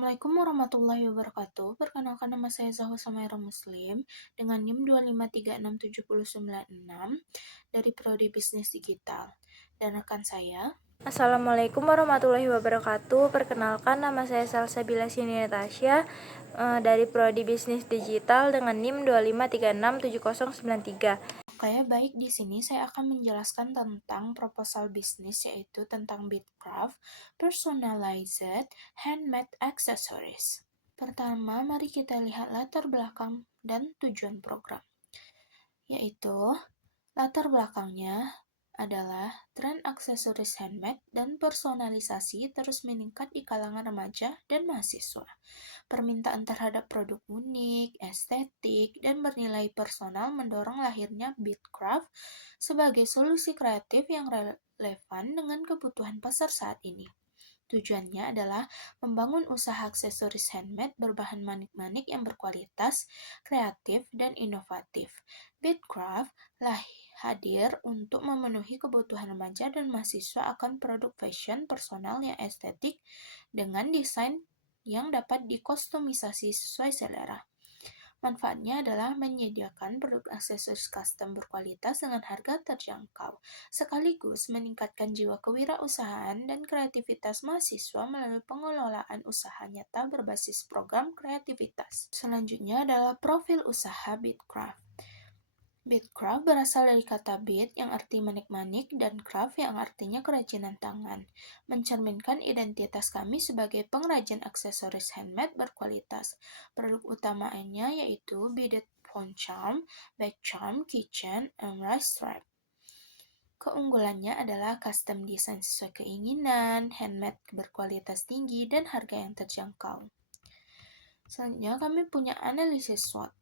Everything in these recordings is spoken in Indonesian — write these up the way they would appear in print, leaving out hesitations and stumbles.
Assalamualaikum warahmatullahi wabarakatuh. Perkenalkan, nama saya Zahwa Samaira Muslim dengan NIM 2536796 dari Prodi Bisnis Digital. Dan rekan saya, Assalamualaikum warahmatullahi wabarakatuh. Perkenalkan, nama saya Salsabila Sini Natasha dari Prodi Bisnis Digital dengan NIM 2536793. oke, baik, di sini saya akan menjelaskan tentang proposal bisnis, yaitu tentang Bitcraft Personalized Handmade Accessories. Pertama, mari kita lihat latar belakang dan tujuan program, yaitu latar belakangnya adalah tren aksesoris handmade dan personalisasi terus meningkat di kalangan remaja dan mahasiswa. Permintaan terhadap produk unik, estetik, dan bernilai personal mendorong lahirnya Bitcraft sebagai solusi kreatif yang relevan dengan kebutuhan pasar saat ini. Tujuannya adalah membangun usaha aksesoris handmade berbahan manik-manik yang berkualitas, kreatif, dan inovatif. Bitcraft hadir untuk memenuhi kebutuhan remaja dan mahasiswa akan produk fashion personal yang estetik dengan desain yang dapat dikustomisasi sesuai selera. Manfaatnya adalah menyediakan produk aksesoris custom berkualitas dengan harga terjangkau, sekaligus meningkatkan jiwa kewirausahaan dan kreativitas mahasiswa melalui pengelolaan usaha nyata berbasis program kreativitas. Selanjutnya adalah profil usaha Bitcraft. Bitcraft berasal dari kata bit yang arti manik-manik dan craft yang artinya kerajinan tangan, mencerminkan identitas kami sebagai pengrajin aksesoris handmade berkualitas. Produk utamanya yaitu beaded phone charm, bag charm, keychain, and wrist strap. Keunggulannya adalah custom design sesuai keinginan, handmade berkualitas tinggi, dan harga yang terjangkau. Selanjutnya kami punya analisis SWOT.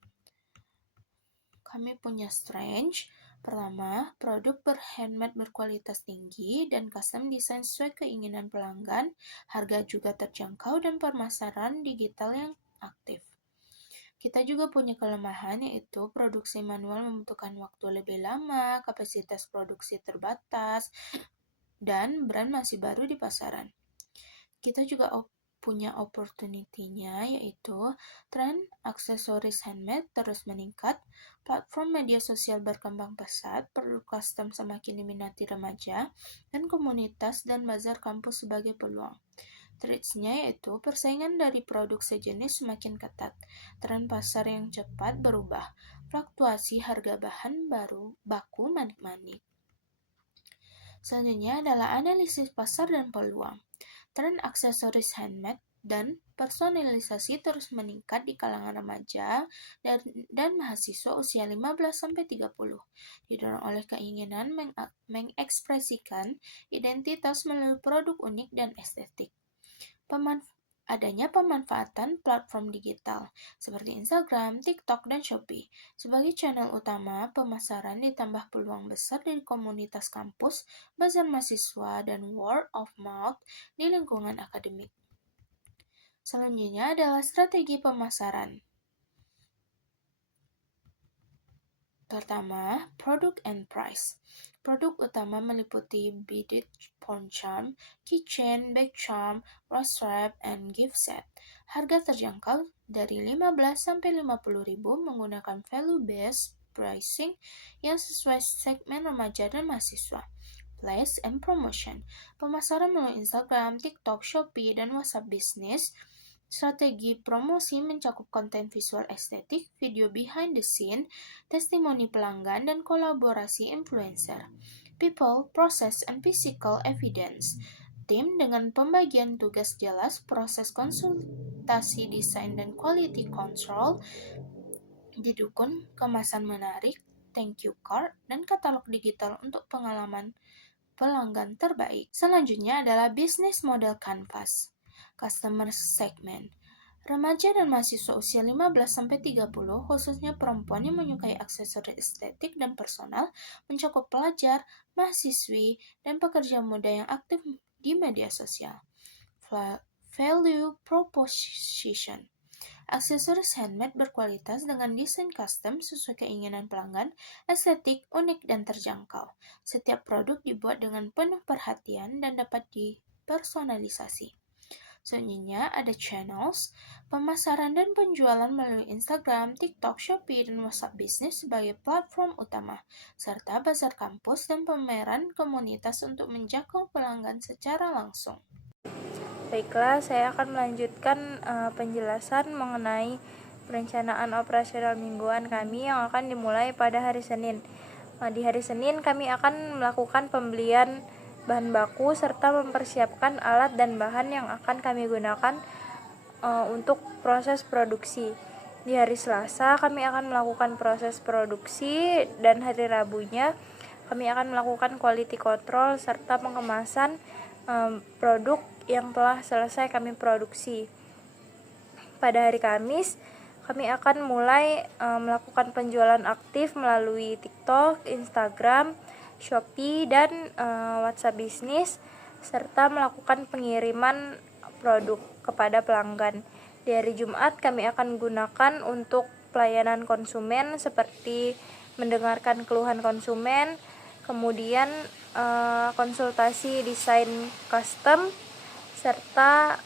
Kami punya strength. Pertama, produk handmade berkualitas tinggi dan custom design sesuai keinginan pelanggan, harga juga terjangkau, dan pemasaran digital yang aktif. Kita juga punya kelemahan, yaitu produksi manual membutuhkan waktu lebih lama, kapasitas produksi terbatas, dan brand masih baru di pasaran. Kita juga punya opportunity-nya, yaitu tren aksesoris handmade terus meningkat, platform media sosial berkembang pesat, produk custom semakin diminati remaja, dan komunitas dan bazar kampus sebagai peluang. Threats-nya yaitu persaingan dari produk sejenis semakin ketat, tren pasar yang cepat berubah, fluktuasi harga bahan baku manik-manik. Selanjutnya adalah analisis pasar dan peluang. Tren aksesoris handmade dan personalisasi terus meningkat di kalangan remaja dan mahasiswa usia 15-30, didorong oleh keinginan mengekspresikan identitas melalui produk unik dan estetik. Adanya pemanfaatan platform digital seperti Instagram, TikTok, dan Shopee sebagai channel utama pemasaran, ditambah peluang besar dari komunitas kampus, bazar mahasiswa, dan word of mouth di lingkungan akademik. Selanjutnya adalah strategi pemasaran. Pertama, product and price. Produk utama meliputi beaded phone charm, keychain, bag charm, wrist strap, and gift set. Harga terjangkau dari 15-50 ribu menggunakan value-based pricing yang sesuai segmen remaja dan mahasiswa. Place and promotion. Pemasaran melalui Instagram, TikTok, Shopee, dan WhatsApp Business. Strategi promosi mencakup konten visual estetik, video behind the scene, testimoni pelanggan, dan kolaborasi influencer. People, process, and physical evidence. Tim dengan pembagian tugas jelas, proses konsultasi desain dan quality control, didukung kemasan menarik, thank you card, dan katalog digital untuk pengalaman pelanggan terbaik. Selanjutnya adalah business model canvas. Customer segment. Remaja dan mahasiswa usia 15-30, khususnya perempuan yang menyukai aksesoris estetik dan personal, mencakup pelajar, mahasiswi, dan pekerja muda yang aktif di media sosial. Value proposition. Aksesoris handmade berkualitas dengan desain custom sesuai keinginan pelanggan, estetik, unik, dan terjangkau. Setiap produk dibuat dengan penuh perhatian dan dapat dipersonalisasi. Selanjutnya ada channels, pemasaran dan penjualan melalui Instagram, TikTok, Shopee, dan WhatsApp Business sebagai platform utama, serta bazar kampus dan pameran komunitas untuk menjangkau pelanggan secara langsung. Baiklah, saya akan melanjutkan penjelasan mengenai perencanaan operasional mingguan kami yang akan dimulai pada hari Senin. Di hari Senin kami akan melakukan pembelian bahan baku serta mempersiapkan alat dan bahan yang akan kami gunakan untuk proses produksi. Di hari Selasa kami akan melakukan proses produksi dan hari Rabunya kami akan melakukan quality control serta pengemasan produk yang telah selesai kami produksi. Pada hari Kamis, kami akan mulai melakukan penjualan aktif melalui TikTok, Instagram, Shopee, dan WhatsApp Business, serta melakukan pengiriman produk kepada pelanggan. Di hari Jumat, kami akan gunakan untuk pelayanan konsumen seperti mendengarkan keluhan konsumen, kemudian konsultasi desain custom, serta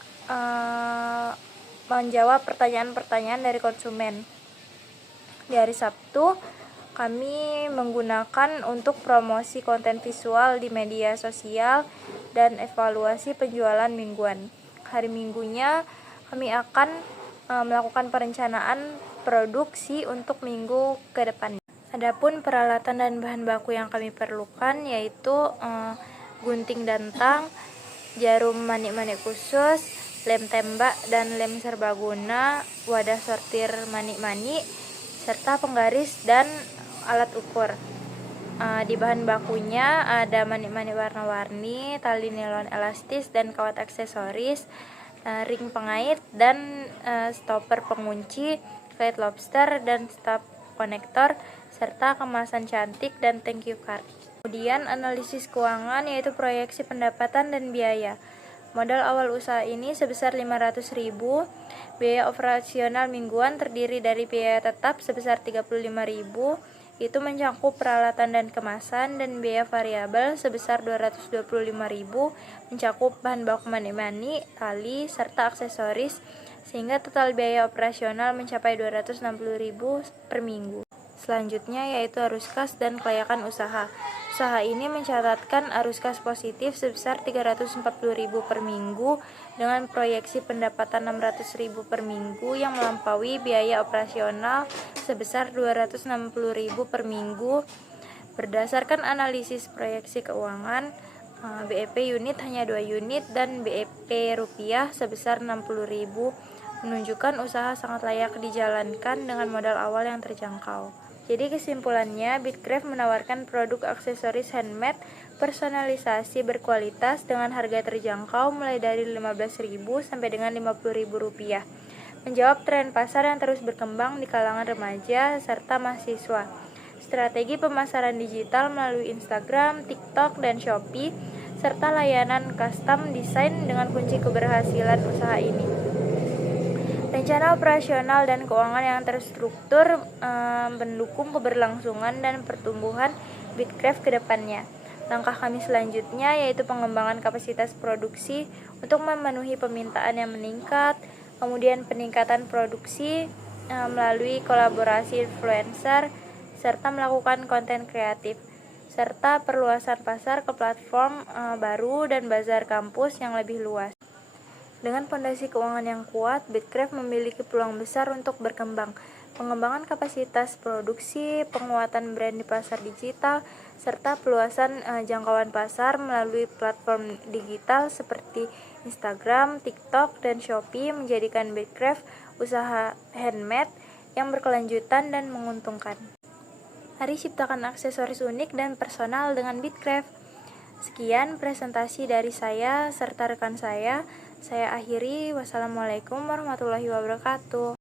menjawab pertanyaan-pertanyaan dari konsumen. Di hari Sabtu, kami menggunakan untuk promosi konten visual di media sosial dan evaluasi penjualan mingguan. Hari Minggunya, kami akan melakukan perencanaan produksi untuk minggu ke depan. Adapun peralatan dan bahan baku yang kami perlukan yaitu gunting dantang, jarum manik-manik khusus, lem tembak dan lem serbaguna, wadah sortir manik-manik, serta penggaris dan alat ukur. Di bahan bakunya ada manik-manik warna-warni, tali nilon elastis dan kawat aksesoris, ring pengait dan stopper pengunci, kait lobster dan stop konektor, serta kemasan cantik dan thank you card. Kemudian analisis keuangan yaitu proyeksi pendapatan dan biaya. Modal awal usaha ini sebesar 500.000. Biaya operasional mingguan terdiri dari biaya tetap sebesar 35.000, itu mencakup peralatan dan kemasan, dan biaya variabel sebesar 225.000 mencakup bahan baku manik-manik, tali, serta aksesoris, sehingga total biaya operasional mencapai 260.000 per minggu. Selanjutnya yaitu arus kas dan kelayakan usaha. Usaha ini mencatatkan arus kas positif sebesar 340.000 per minggu dengan proyeksi pendapatan 600.000 per minggu yang melampaui biaya operasional sebesar 260.000 per minggu. Berdasarkan analisis proyeksi keuangan, BEP unit hanya 2 unit dan BEP rupiah sebesar 60.000 menunjukkan usaha sangat layak dijalankan dengan modal awal yang terjangkau. Jadi kesimpulannya, Bitcraft menawarkan produk aksesoris handmade personalisasi berkualitas dengan harga terjangkau mulai dari 15.000 sampai dengan 50.000 rupiah. Menjawab tren pasar yang terus berkembang di kalangan remaja serta mahasiswa. Strategi pemasaran digital melalui Instagram, TikTok, dan Shopee, serta layanan custom desain dengan kunci keberhasilan usaha ini. Rencana operasional dan keuangan yang terstruktur mendukung keberlangsungan dan pertumbuhan Bitcraft ke depannya. Langkah kami selanjutnya yaitu pengembangan kapasitas produksi untuk memenuhi permintaan yang meningkat, kemudian peningkatan produksi melalui kolaborasi influencer, serta melakukan konten kreatif, serta perluasan pasar ke platform baru dan bazar kampus yang lebih luas. Dengan fondasi keuangan yang kuat, Bitcraft memiliki peluang besar untuk berkembang. Pengembangan kapasitas produksi, penguatan brand di pasar digital, serta peluasan jangkauan pasar melalui platform digital seperti Instagram, TikTok, dan Shopee menjadikan Bitcraft usaha handmade yang berkelanjutan dan menguntungkan. Mari ciptakan aksesoris unik dan personal dengan Bitcraft. Sekian presentasi dari saya serta rekan saya. Saya akhiri. Wassalamualaikum warahmatullahi wabarakatuh.